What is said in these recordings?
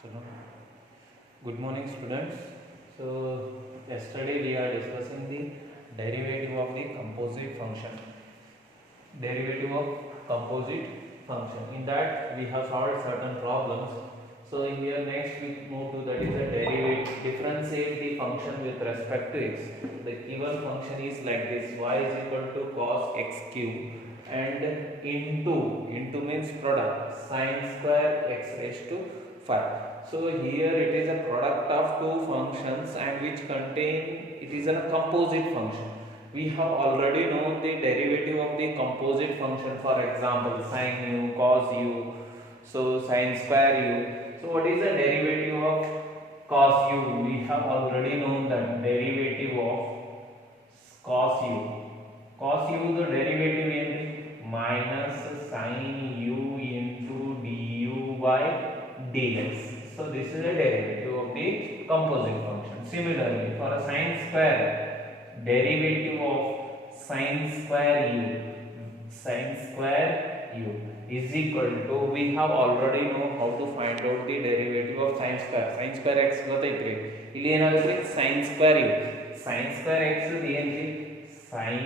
Chalo. Good morning, students. So, yesterday we are discussing the derivative of the composite function. Derivative of composite function. In that, we have solved certain problems. So, here next we move to that is the derivative. Differentiate the function with respect to x. The given function is like this: y is equal to cos x cube and into means product sine square x raised to 5. So here it is a product of two functions and which contain it is a composite function. We have already known the derivative of the composite function, for example sin u, cos u, so sin square u. So what is the derivative of cos u? We have already known that derivative of cos u. Cos u the derivative is minus sin u into du by dx. So this is a derivative of the composite function. Similarly, for a sin square, derivative of sin square u is equal to, we have already know how to find out the derivative of sin square. Sin square x ಗೊತ್ತೈತ್ರಿ, ಇಲ್ಲಿ ಏನಾಗುತ್ತೆ sin square u. Sin square x ಏನ್ರಿ sin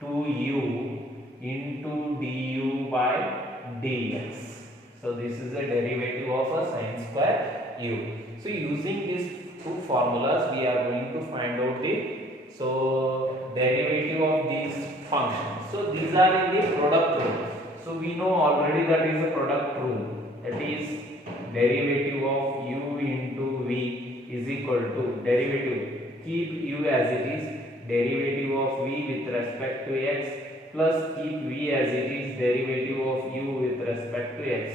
2u into du by dx. So this is the derivative of a sin square u. So using these two formulas we are going to find out the derivative of these functions. So these are in the product rule. So we know already that is a product rule. That is derivative of u into v is equal to derivative. Keep u as it is, derivative of v with respect to x plus keep v as it is, derivative of u with respect to x.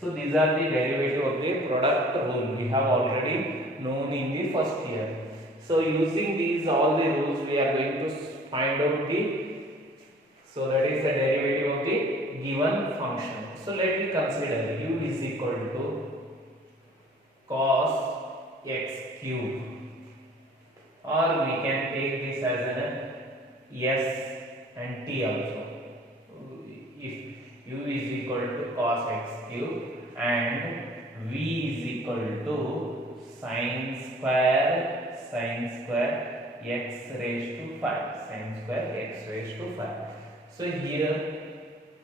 So these are the derivative of the product rule. We have already known in the first year. So using these all the rules we are going to find out the, so that is the derivative of the given function. So let me consider u is equal to cos x cube, or we can take this as an s and t also. If u is equal to cos x cube and v is equal to sin square x raised to 5, sin square x raised to 5. So here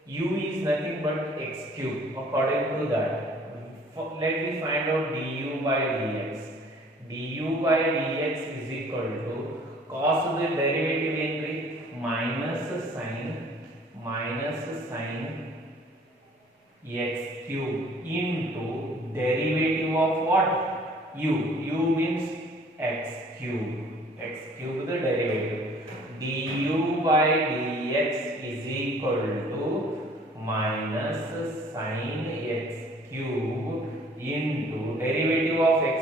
u is nothing but x cube. According to that, let me find out du by dx. Du by dx is equal to cos the derivative entry minus sin x cube into derivative of what? U means x cube the derivative. Du by dx is equal to minus sin x cube into derivative of x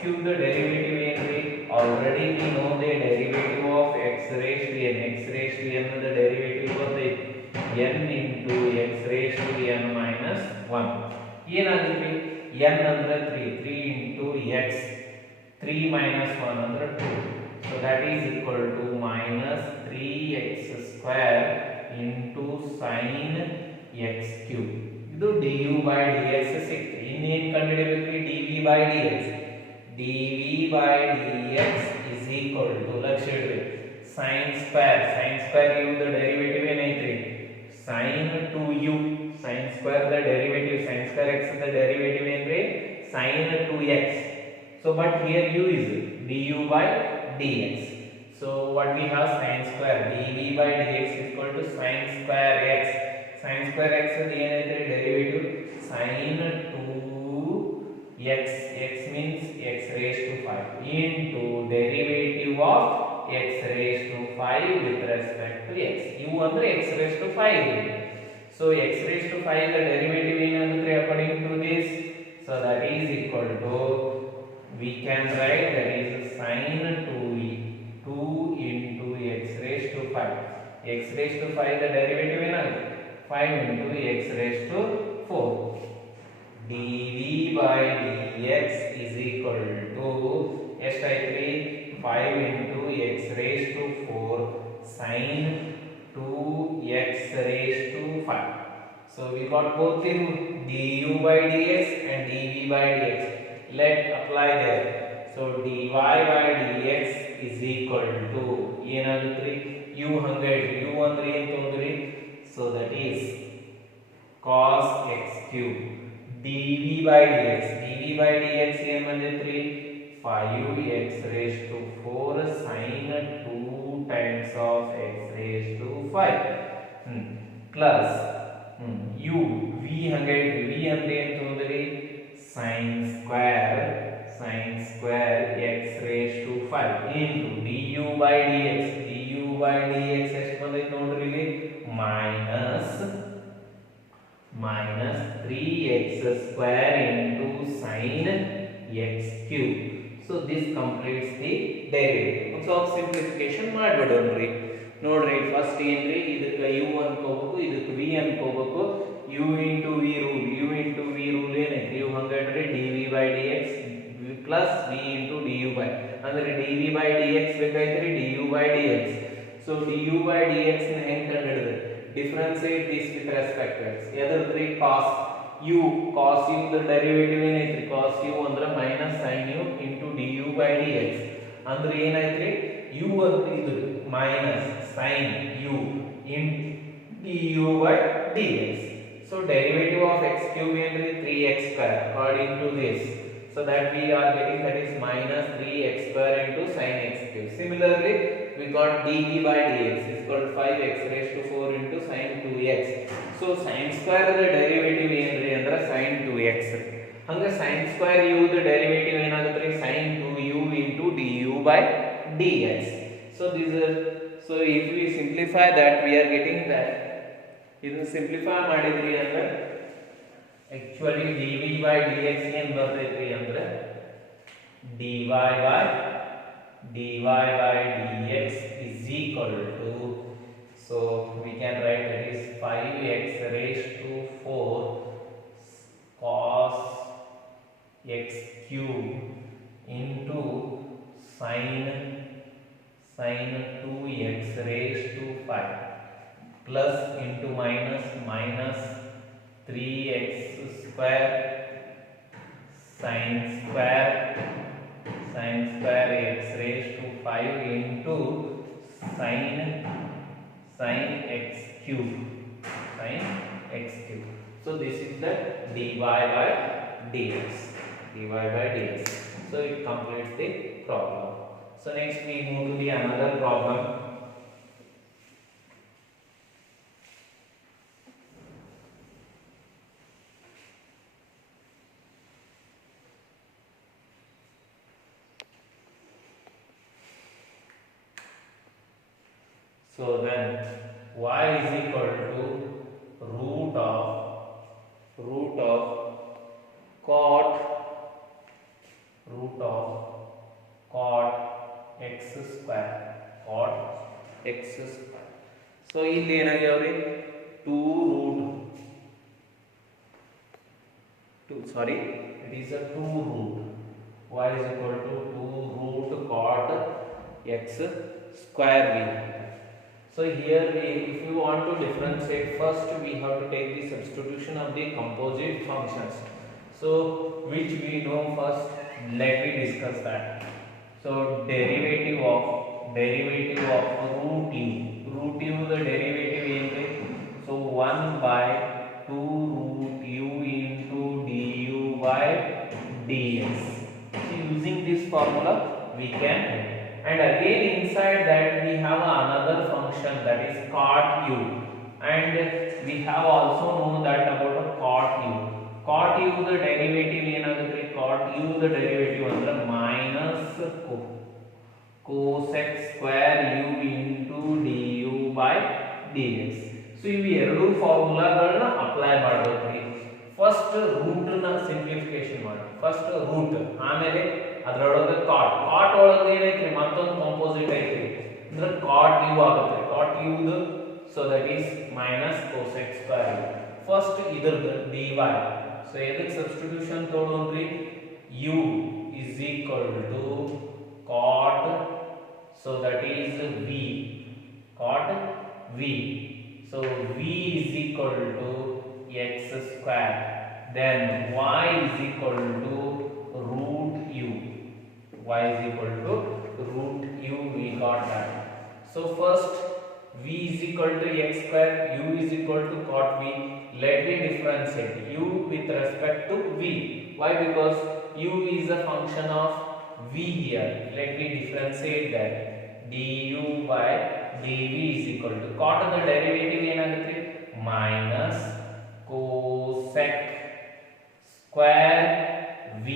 cube the derivative entry. Already we know the derivative of x raised to n. X raised to n the derivative of the n into x raised to n minus 1. ಏನಾಗುತ್ತೆ n ಅಂದ್ರೆ 3 into x, 3 minus 1 ಅಂದ್ರೆ 2. So that is equal to minus 3x square into sin x cube. ಇದು du by dx ಸಿಕ್ತು. ಇನ್ನೇನು ಕಂಡುಹಿಡಿಯಬೇಕು? dv by dx. dv by dx is equal to, lakh ಇಡ್ರಿ, sin square u the derivative ಏನೈತ್ರಿ sin 2u. sin square the derivative, sin square x the derivative ಏನ್ರಿ sin 2x. So but here u is du by dx. So what we have, sin square dv by dx is equal to sin square x. Sin square x the ಏನೈತ್ರಿ derivative sin 2x, x means x raised to 5 into derivative of x raised to 5 with respect to x. u ಅಂದ್ರೆ x raised to 5. So x raised to 5 the derivative ಏನಂದ್ರೆ according to this, so that is equal to, we can write that is sin 2 into x raised to 5. X raised to 5 the derivative ಏನಾಗುತ್ತೆ 5 into x raised to 4. dv by dx is equal to ಎಷ್ಟಾಯ್ತು 5 into x raised to 4 sin 2x raised to 5. So we got both in du by dx and by dx. Let apply there. So dy by dx is equal to ಏನಾಗುತ್ತೆ u 100 u ಅಂದ್ರೆ ಏನು ತೊಂದ್ರೆ so that is cos x cube dv by dx ಏನು ಬಂದಿತ್ರಿ 5x raised to 4 sin 2 times of x raised to 5 plus u v 100 v ಅಂದ್ರೆ ಏನು ತೊಂದ್ರೆ sin square x raised to 5 into du by dx ಎಷ್ಟು ಬಂದೈತೆ ನೋಡ್ರಿ ಇಲ್ಲಿ minus 3x square into sin x cube. So this completes the derivative. So simplification ಮಾಡ್ಬಿಡೋಣ್ರಿ ನೋಡ್ರಿ first ಏನ್ರಿ ಇದಕ್ಕೆ u ಅನ್ಕೋಬೇಕು ಇದಕ್ಕೆ v ಅನ್ಕೋಬೇಕು u into v rule ಏನೈತಿ u 100 dv by dx plus v into du by ಅಂದ್ರೆ dv by dx ಬೇಕಾಯ್ತ್ರಿ du by dx. So du by dx ನ ಹೆಂಗ್ ಕಂಡುಹಿಡಿದ್ರೆ differentiate this with respect to x ಎದರ್ದ್ರಿ cos u the derivative ಏನೈತ್ರಿ cos u ಅಂದ್ರೆ minus sin u into du by dx ಅಂದ್ರೆ ಏನಾಯ್ತ್ರಿ u ಅಂದ್ರೆ ಇದು minus sin u in du by dx. So derivative of x cube ಏನ್ರಿ 3x square according to this. So that we are getting that is minus 3x square into sin x cube. Similarly, we got dv by dx is equal to 5x raised to 4 into sin 2x. So sin square the derivative ಏನ್ರಿ ಅಂದ್ರೆ sin 2x. ಹಂಗ sin square u the derivative ಏನಾಗುತ್ತೆ sin 2u into du by dx. So these are so if we simplify that we are getting that ಇದನ್ನ simplify ಮಾಡಿದ್ರಿ ಅಂದ್ರೆ actually dv by dx ಏನು ಬರ್ತೈತ್ರಿ ಅಂದ್ರೆ dy by dx is equal to so we can write that is 5x raised to 4 cos x cube into sin 2x raised to 5 plus into minus 3x square sin square x raised to 5 into sin x cube. So this is the dy by dx. So it completes the problem. So next we move to the another problem. So then y is equal to root of cot x square. So ಇಲ್ಲಿ ಏನಾಗ್ಯಾವ್ರಿ 2 it is a 2 root y is equal to 2 root cot x square v. So here if we want to differentiate first we have to take the substitution of the composite functions. So which we know first, let me discuss that. So derivative of root u the derivative is so 1 by 2 root u into du by dx. So using this formula we can, and again inside that we have another function that is cot u, and we have also known that about a cot u the derivative ಏನಾಗುತ್ತೆ cot u the derivative ಅಂದ್ರೆ minus cos x square u into du by dx. So ಇವು ಎರಡು ಫಾರ್ಮುಲಾಗಳನ್ನ apply ಮಾಡಬೇಕ್ರಿ. First root ನ simplification ಮಾಡಿ, first root, ಆಮೇಲೆ ಅದರೊಳಗೆ ಕಾಟ್ ಒಳಗೆ ಏನೈತ್ರಿ ಮತ್ತೊಂದು ಕಾಂಪೋಸಿಟ್ ಐತ್ರಿ ಅಂದ್ರೆ ಕಾಟ್ ಯು ಆಗುತ್ತೆ. Cot u so that is minus cos x square. First ಇದರದ್ದು dy. ಸೊ ಇದಕ್ಕೆ ಸಬ್ಸ್ಟಿಟ್ಯೂಷನ್ ತಗೊಳ್ಳೋಣ್ರಿ. u is equal to cot, so that is v, cot v. So v is equal to x square then y is equal to root u. Y is equal to root u, we got that. So first v is equal to x square, u is equal to cot v. Let me differentiate u with respect to v. Why? Because u is a function of v here. Let me differentiate that. du by dv is equal to cot the derivative ಏನಾಗುತ್ತೆ minus cosec square v,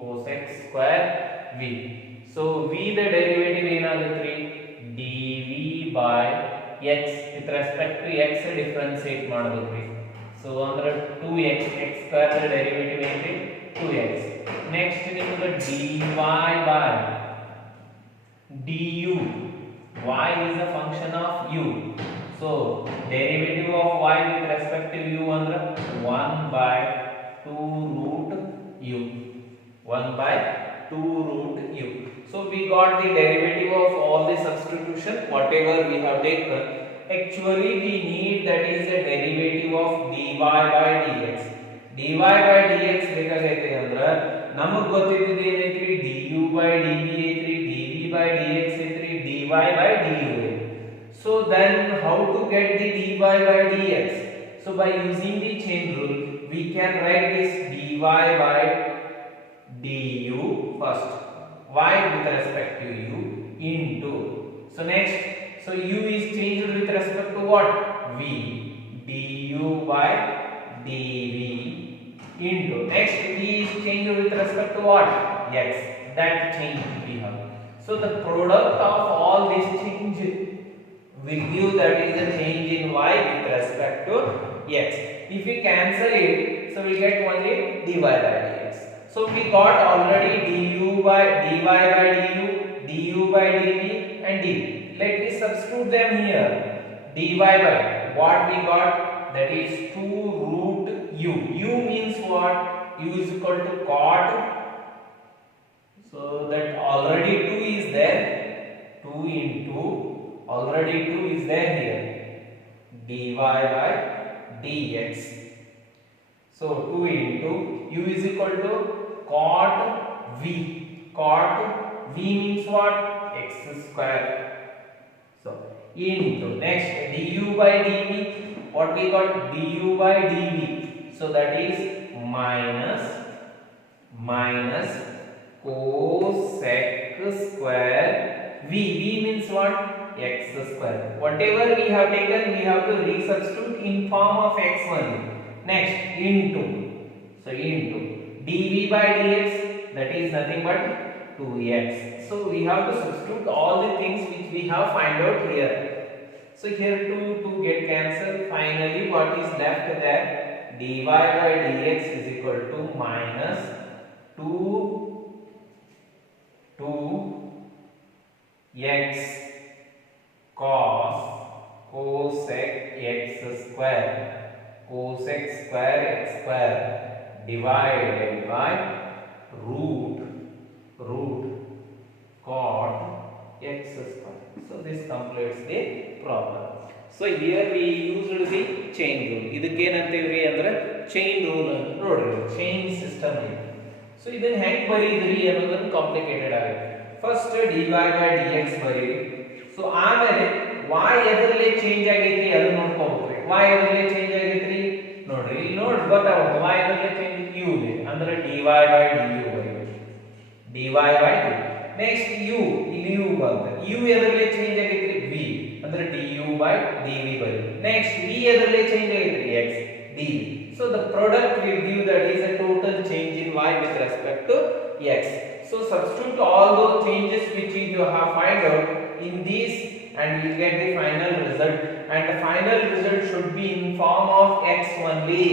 cosec square v. So v the derivative ಏನಾಗುತ್ತೆ dv by x with respect to x differentiate ಮಾಡಬೇಕು. So ಅಂದ್ರೆ 2x, x square the derivative ಏನ್ರಿ 2x. next ನಿಮಗೆ dy by du. Y is a function of u. So derivative of y with respect to u ಅಂದ್ರೆ 1 by 2 root u. 1 by 2 root u. So we got the derivative of all the substitution whatever we have taken. Actually we need that is the derivative of dy by dx. dy by dx ಬೇಕಾಗೈತೆ ಅಂದ್ರೆ ನಮಗೆ ಗೊತ್ತಿದ್ದು ಏನೈತ್ರಿ du by dv ಐತ್ರಿ, dv by dx ಐತ್ರಿ, dy by du. So then how to get the dy by dx? So by using the chain rule we can write this dy by du first, y with respect to u into, so next, so u is changed with respect to what? V. du by dv into, next v is changed with respect to what? X. That change we have. So the product of all these changes will give that is the change in y with respect to x. If we cancel it, so we get only dy by dx. So we got already du by dy by du by dv and dv. Let me substitute them here. dy by what we got, that is 2 root u. U means what? U is equal to cot. So that already 2 is there. 2 into already 2 is there here. dy by dx. So 2 into u is equal to cot v. Cot v means what? X square. So into next du by dv. What we got? du by dv. So that is minus cosec square v. V means what? X square. Whatever we have taken, we have to resubstitute in form of x only. Next into, so into dv by dx, that is nothing but 2x. So we have to substitute all the things which we have find out here. So here 2 get cancelled. Finally what is left there? dy by dx is equal to minus 2x cosec x square, cosec square x square divided by root cot x square. So this completes the problem. So here we used the chain rule. ಇದಕ್ಕೆ ಏನಂತೀವ್ರಿ ಅಂದ್ರೆ chain rule ಅಂತ ನೋಡ್ರಿ, chain system ಇದೆ. So ಇದನ್ನ ಹೆಂಗ್ ಬರೀದ್ರಿ ಅನ್ನೋದನ್ನ complicated ಆಗುತ್ತೆ. First dy by dx ಬರೀರಿ. ಸೊ ಆಮೇಲೆ y ಎದರಲ್ಲಿ ಚೇಂಜ್ ಆಗೈತಿ ಅದನ್ನ ನೋಡ್ಕೋಬೇಕು. y ಎದರಲ್ಲಿ ಚೇಂಜ್ ಆಗೈತ್ರಿ ನೋಡ್ರಿ, ಇಲ್ಲಿ ನೋಡಿ ಗೊತ್ತಾಗುತ್ತೆ. y ಎದರಲ್ಲಿ ಚೇಂಜ್ u ಇದೆ ಅಂದ್ರೆ dy by du ಬರೀರಿ. dy by du. Next u, ಇಲ್ಲಿ u ಬಂತ. u ಎದರಲ್ಲಿ ಚೇಂಜ್ ಆಗೈತ್ರಿ v ಅಂದ್ರೆ du by dv ಬರೀರಿ. ನೆಕ್ಸ್ಟ್ v ಎದರಲ್ಲಿ ಚೇಂಜ್ ಆಗೈತ್ರಿ x dv. So the product will give that is a total change in y with respect to x. So substitute all those changes which you have find out in this and you will get the final result, and the final result should be in form of x only.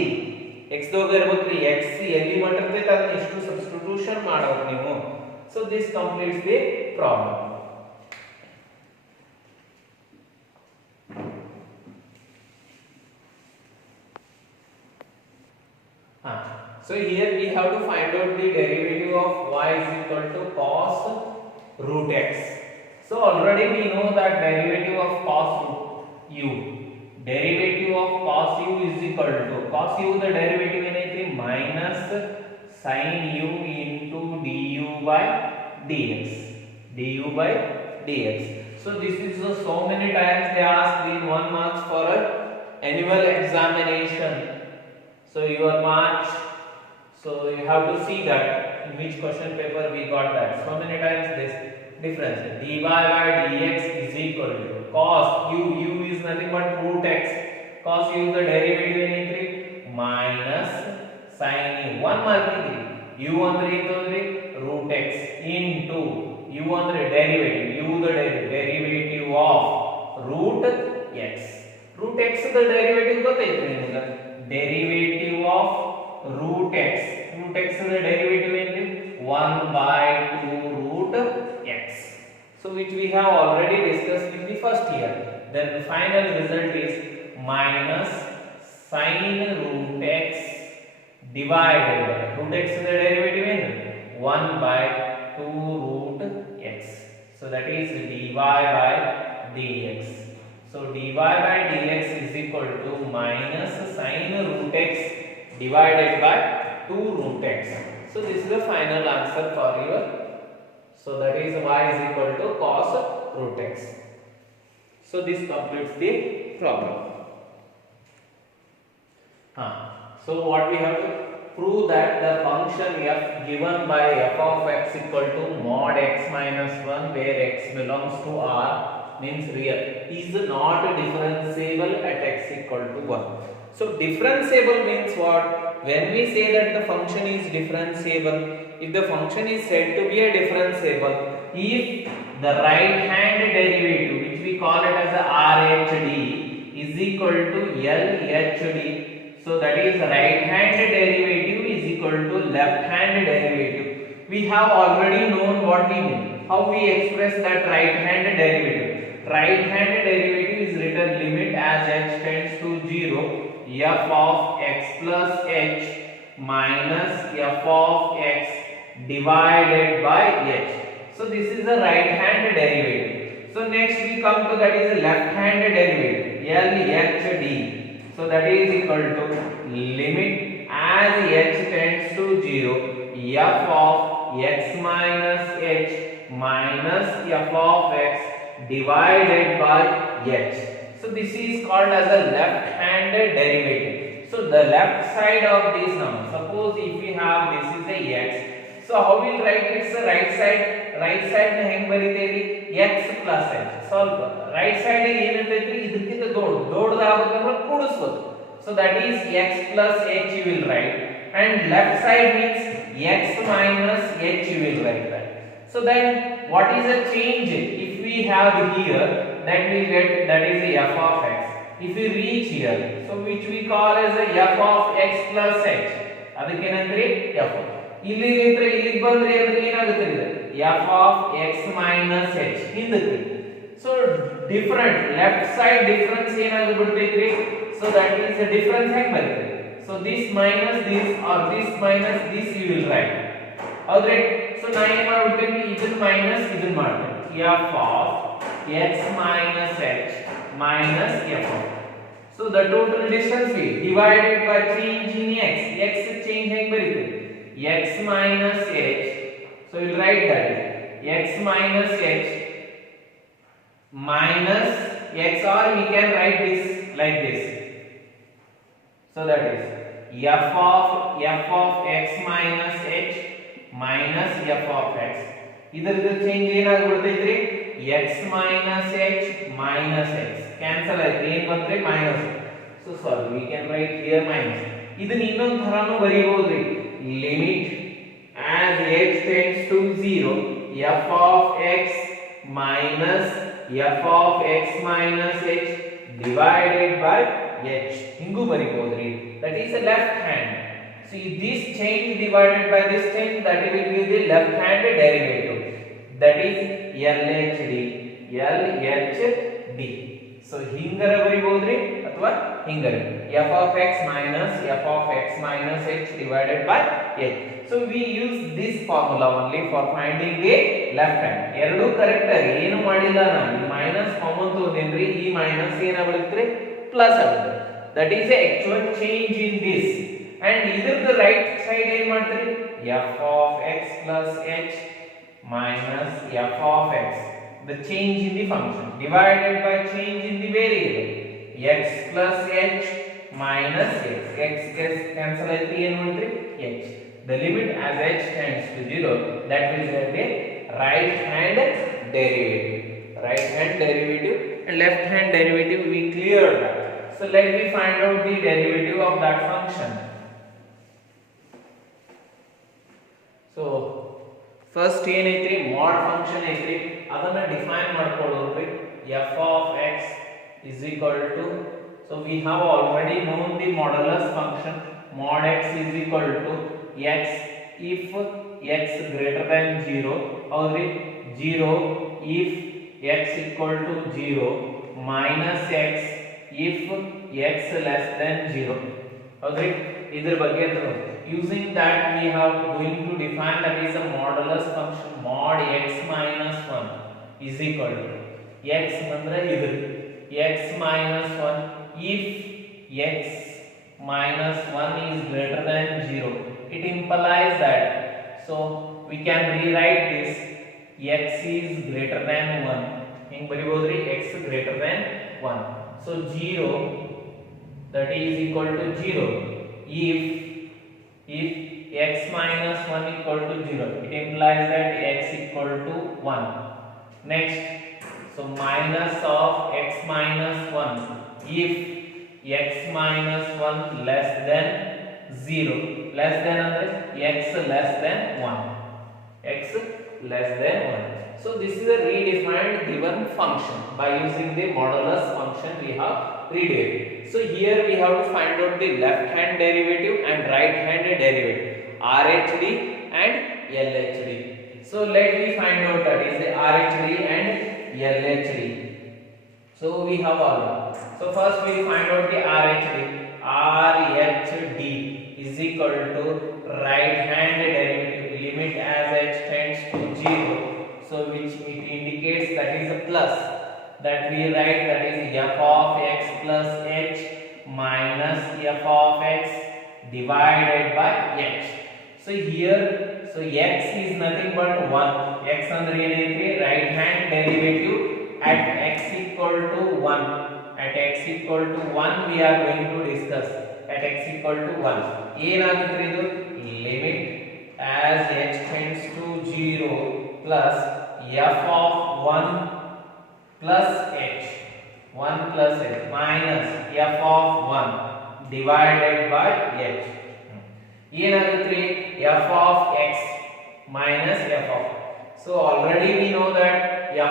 x ದೋಗ ಇರಬೇಕ್ರಿ, x ಎಲ್ಲಿ ಮಟ್ಟಿರ್ತೈತೆ ಅದನ್ನ ಇಷ್ಟು substitution ಮಾಡಬೇಕು ನೀವು. So this completes the problem. So here we have to find out the derivative of y is equal to cos root x. So already we know that derivative of cos u. Derivative of cos u is equal to, cos u the derivative ಏನೈತಿ minus sin u into du by dx. du by dx. So this is so many times they asked in 1 marks for a annual examination. So your March, so you have to see that in which question paper we got that. So many times this difference. dy by dx is equal to cos u is nothing but root x. Cos u is the derivative in entry minus sin u. 1 mark entry. u andre root x into u andre derivative. u the derivative of root x. Root x the derivative ಗೊತ್ತೈತೆ ನಿಮಗೆ. Derivative of root x. Root x the derivative is 1 by 2 root x. So which we have already discussed in the first year. Then the final result is minus sin root x divided by root x the derivative is 1 by 2 root x. So that is dy by dx. So dy by dx is equal to minus sin root x divided by 2 root x. So this is the final answer for your. So that is y is equal to cos root x. So this completes the problem. So what we have to prove that the function f given by f of x equal to mod x minus 1 where x belongs to R means real is not differentiable at x equal to 1. So differentiable means what? When we say that the function is differentiable, if the function is said to be a differentiable, if the right hand derivative which we call it as a RHD is equal to LHD, so that is right hand derivative is equal to left hand derivative. We have already known what we mean. How we express that right hand derivative? Right hand derivative is written limit as h tends to 0 f of x plus h minus f of x divided by h. So this is the right hand derivative. So next we come to that is the left hand derivative LHD. So that is equal to limit as h tends to 0 f of x minus h minus f of x divided by h. So this is called as a left hand derivative. So the left side of this number, suppose if we have this is a x, so how we will write its right side? Right side na heng bariteri x plus h. Solve right side ಏನಂತೈತ್ರಿ ಇದಕ್ಕಿಂತ ದೊಡ್ಡದಾಗಬೇಕಂದ್ರೆ ಕೂಡಿಸಬೇಕು. So that is x plus h you will write, and left side means x minus h you will write that. So then what is the change if we have here? That we get that is a f of x. If we reach here, so which we call as a f of x plus h, ಅದಕ್ಕೆ ಏನಂದ್ರೆ f. ಇಲ್ಲಿಂದ ಇಲ್ಲಿಗೆ ಬಂದ್ರೆ ಅಂದ್ರೆ ಏನಾಗುತ್ತೆ ಇದು f of x minus h ಹಿಂದಕ್ಕೆ. So different left side difference ಏನಾಗ್ಬಿಡ್ತೈತ್ರಿ? So that is the difference ಹೆಂಗ್ ಬರುತ್ತೆ? So this minus this or this minus this you will write. ಹೌದ್ರಿ? So ನಾ ಏನು ಮಾಡ್ಬಿಡ್ತೀನಿ ಇದನ್ನ minus ಇದನ್ನ ಮಾಡ್ತೀನಿ. f of x minus h minus f of. So the total distance is divided by change in x. X change ಹೆಂಗ್ ಬರುತ್ತೆ? x minus h. So we'll write that x minus h minus x, or we can write this like this. So that is f of x minus h minus f of x. ಇದರದ change ಏನಾಗ್ಬಿಡ್ತೈತ್ರಿ x minus h minus x cancel ಆಯ್ತು ಏನು ಬಂದ್ರೆ minus. So sorry we can write here minus. ಇದನ್ನ ಇನ್ನೊಂದು ತರಾನು ಬರೀಬಹುದ್ರಿ limit as h tends to 0 f of x minus f of x minus h divided by h ಹಿಂಗೂ ಬರೀಬಹುದ್ರಿ. that is the left hand. See this change divided by this change, that will give the left hand derivative, that is LHD. So ಹಿಂಗರ ಬರೀಬಹುದ್ರಿ ಅಥವಾ ಹಿಂಗರ f of x minus f of x minus h divided by h. So we use this formula only for finding the left hand. ಎರಡು correct ಆಗಿ ಏನು ಮಾಡಿಲ್ಲ ನಾನು minus common ತಗೊಂಡ್ರಿ, ಈ minus ಏನಾಗ್ಬಿಡುತ್ತೆ plus ಆಗುತ್ತೆ. that is the actual change in this, and ಇದ್ರದ್ದು right side ಏನು ಮಾಡ್ತೀರಿ f of x plus h minus f of x, the change in the function divided by change in the variable x plus h minus x cancel ಆಯ್ತು ಏನು ಮಾಡ್ತೀರಿ h. The limit as h tends to 0, that will get the right hand derivative. Right hand derivative and left hand derivative we cleared that. So let me find out the derivative of that function. So first ಏನೈತ್ರಿ mod function ಐತ್ರಿ, ಅದನ್ನ define ಮಾಡ್ಕೊಳ್ಳೋದ್ರಿ. f of x is equal to, so we have already known the modulus function. Mod x is equal to x if x greater than 0, or 0 if x equal to 0, minus x if x less than 0. Okay, idr bagge using that we have going to define that is a modulus function. Mod x minus 1 is equal to x andre idr x minus 1 if x minus 1 is greater than 0. It implies that, so we can rewrite this x is greater than 1. Hing baribodri x greater than 1. So 0, that is equal to 0 if x minus 1 equal to 0. It implies that x equal to 1. Next, so minus of x minus 1 if x minus 1 less than 0. Less than andre x less than 1. X less than 1. So this is a redefined given function. By using the modulus function we have redefined. So here we have to find out the left hand derivative and right hand derivative, RHD and LHD. So let me find out that is the RHD and LHD. So we have all. So first we find out the RHD. RHD is equal to right hand derivative limit as h tends to 0. So which it indicates that is a plus, that we write that is f of x plus h minus f of x divided by h. So here, so x is nothing but 1. X andre enaitri right hand derivative at x equal to 1. At x equal to 1 we are going to discuss. At x equal to 1 ಏನಾಗುತ್ತೆ ಇದು limit as h tends to 0 plus f of 1 plus h 1 plus h minus f of 1 divided by h. ಏನಾಗುತ್ತೆ f of x minus f of, so already we know that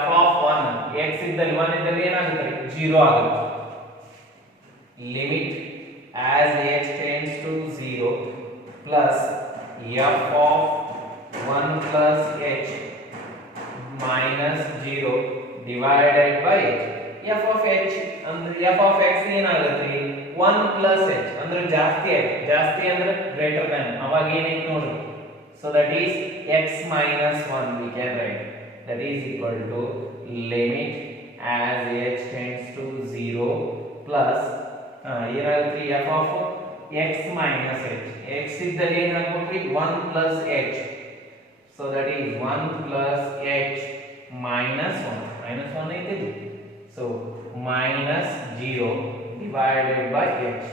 f of 1 x ಇದ್ದಲ್ಲಿ 1 ಇದ್ದಲ್ಲಿ ಏನಾಗುತ್ತೆ 0 ಆಗುತ್ತೆ. Limit as h tends to 0 plus f of 1 plus h minus 0 divided by h. f of h ಅಂದ್ರೆ f of x ಏನಾಗುತ್ತೆ 1 plus h ಅಂದ್ರೆ ಜಾಸ್ತಿ ಅಂದ್ರೆ greater than, ಅವಾಗ ಏನೈತೆ ನೋಡ್ರಿ. So that is x minus 1 we can write, that is equal to limit as h tends to 0 plus ಏನಾಗುತ್ತೆ f of x minus h. x ಇದ್ದಲ್ಲಿ ಏನಾಗುತ್ತೆ 1 plus h, so that is 1 plus h minus 1 ಐತೆ. So minus 0 divided by h.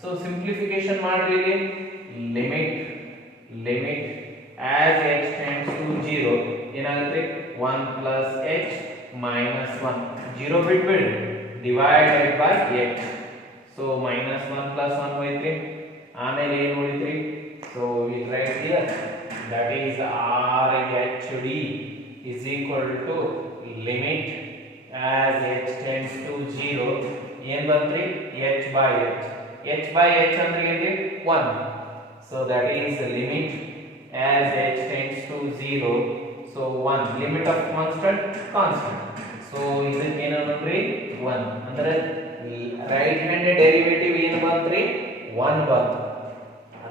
So simplification ಮಾಡ್ರಿ ಇಲ್ಲಿ limit as h tends to 0 ಏನಾಗುತ್ತೆ 1 plus h minus 1 0 ಬಿಟ್ಬಿಡಿ divided by h. So minus 1 plus 1 ಹೋಯ್ತ್ರಿ, ಆಮೇಲೆ ಏನು ಉಳಿತ್ರಿ, so we write here that is RHD is equal to limit as h tends to 0 ಏನು ಬಂತ್ರಿ h by h ಅಂದ್ರೆ ಏನ್ರಿ 1. So that is the limit as h tends to 0, so 1 limit of constant. So ಇದಕ್ಕೆ ಏನು ನೋಡ್ರಿ 1 ಅಂದ್ರೆ right hand derivative ಏನು ಬಂತ್ರಿ 1 ಬಂತು.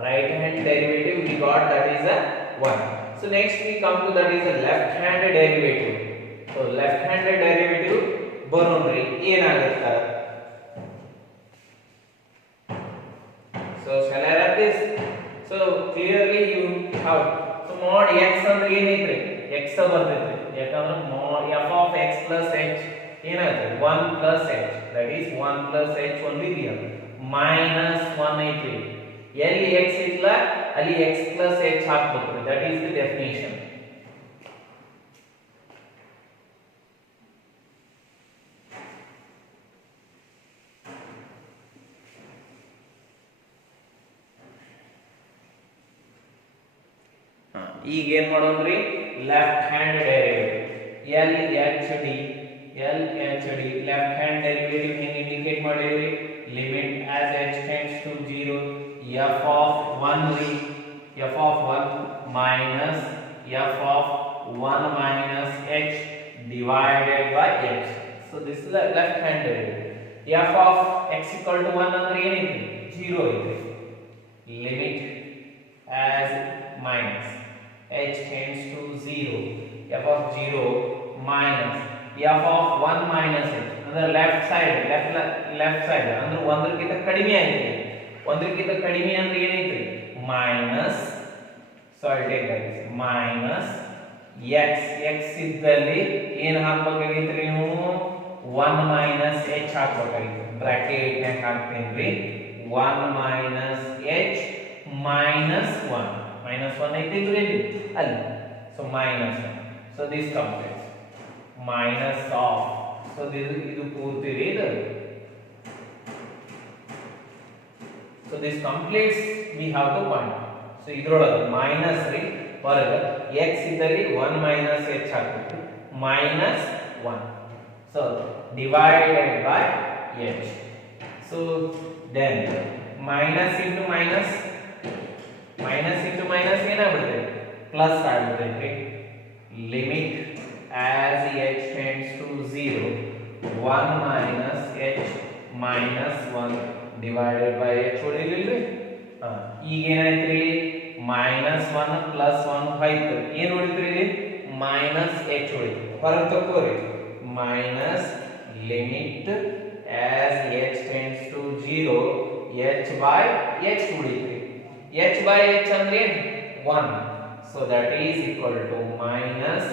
Right hand derivative we got, that is a 1. So next we come to that is a left hand derivative. So left hand derivative ಬರೋಣ್ರಿ ಏನಾಗುತ್ತೆ. So shall I write this? clearly you have so mod x ಅಂದ್ರೆ ಏನೈತ್ರಿ x ಬರ್ತೈತ್ರಿ ಯಾಕಂದ್ರೆ mod f of x plus h ಏನಾಯ್ತು 1 plus h that is 1 plus h only here minus 1 ಐತ್ರಿ ಎಲ್ಲಿ x ಇಲ್ಲ ಅಲ್ಲಿ x plus h ಹಾಕಬೇಕು that is the definition. ಈಗ ಏನು ಮಾಡೋಣ್ರಿ left hand derivative LHD left hand derivative ಹೆಂಗೆ ಇಂಡಿಕೇಟ್ ಮಾಡಿದ್ರಿ limit as h tends to 0 f of 1 ರೀ f of 1 minus f of 1 minus h divided by h. So this is the left hand derivative. f of x equal to 1 ಅಂದ್ರೆ ಏನೈತಿ 0 ಐತಿ limit as minus h tends to 0 f of 0 minus f of 1 minus h ಅಂದ್ರೆ left side ಅಂದ್ರೆ 1 ಕ್ಕಿಂತ ಕಡಿಮೆ ಐತಿ 1 ಕ್ಕಿಂತ ಕಡಿಮೆ ಅಂದ್ರೆ ಏನೈತಿ minus so I'll take that minus x ಇದ್ದಲ್ಲಿ ಏನು ಹಾಕಬೇಕಾಗಿತ್ತು ನೀವು 1 minus h ಹಾಕಬೇಕಾಗಿತ್ತು ಬ್ರಾಕೆಟ್ ನಾಗ ಹಾಕ್ತೀನಿ 1 minus h minus 1 minus 1 ಐತಿ ಇಲ್ಲಿ ಅಲ್ಲಿ so minus 1 so this completes minus of so ಇದು ಪೂರ್ತಿ ಇದು so this completes we have to point so ಇದರೊಳಗೆ minus ರೀ ಹೊರಗೆ x ಇದ್ದಲ್ಲಿ 1 minus h ಹಾಕಬೇಕು minus 1 so divided by h so then minus into minus ಏನಾಗ್ಬಿಡುತ್ತೆ ಪ್ಲಸ್ ಆಗ್ಬಿಡುತ್ತೆ limit as h tends to 0 1 minus h minus 1 divided by h ಹೊಡಿಲಿಲ್ರಿ ಈಗ ಏನಾಯ್ತ್ರಿ minus 1 plus 1 ಹೋಯ್ತು ಏನು ಹೊಡಿತ್ರಿ ಇಲ್ಲಿ minus h ಹೊಡಿತು ಹೊರಗೆ ತಕೋರಿ minus limit as h tends to 0 h by h ಹೊಡಿತ್ರಿ h by h ಅಂದ್ರೆ 1 so that is equal to minus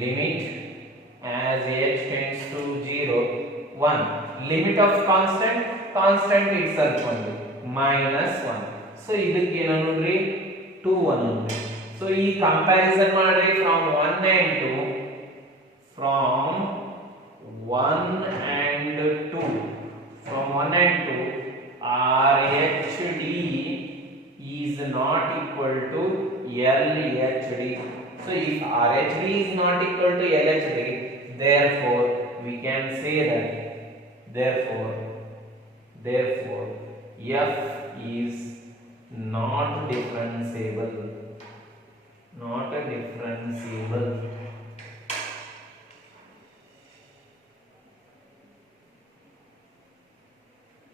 limit as h tends to 0 1 limit of constant itself only minus 1 so ಇದಕ್ಕೆ ಏನು ಅನ್ನೋದ್ರಿ 2 ಅನ್ನೋದ್ರಿ so ಈ comparison ಮಾಡ್ರಿ from 1 and 2 from 1 and 2 from 1 and 2 RHD is not equal to LHD. So if RHD is not equal to LHD, therefore we can say that therefore F is not differentiable.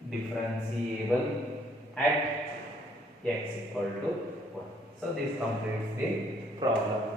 Differentiable at x equal to 1. So this completes the problem.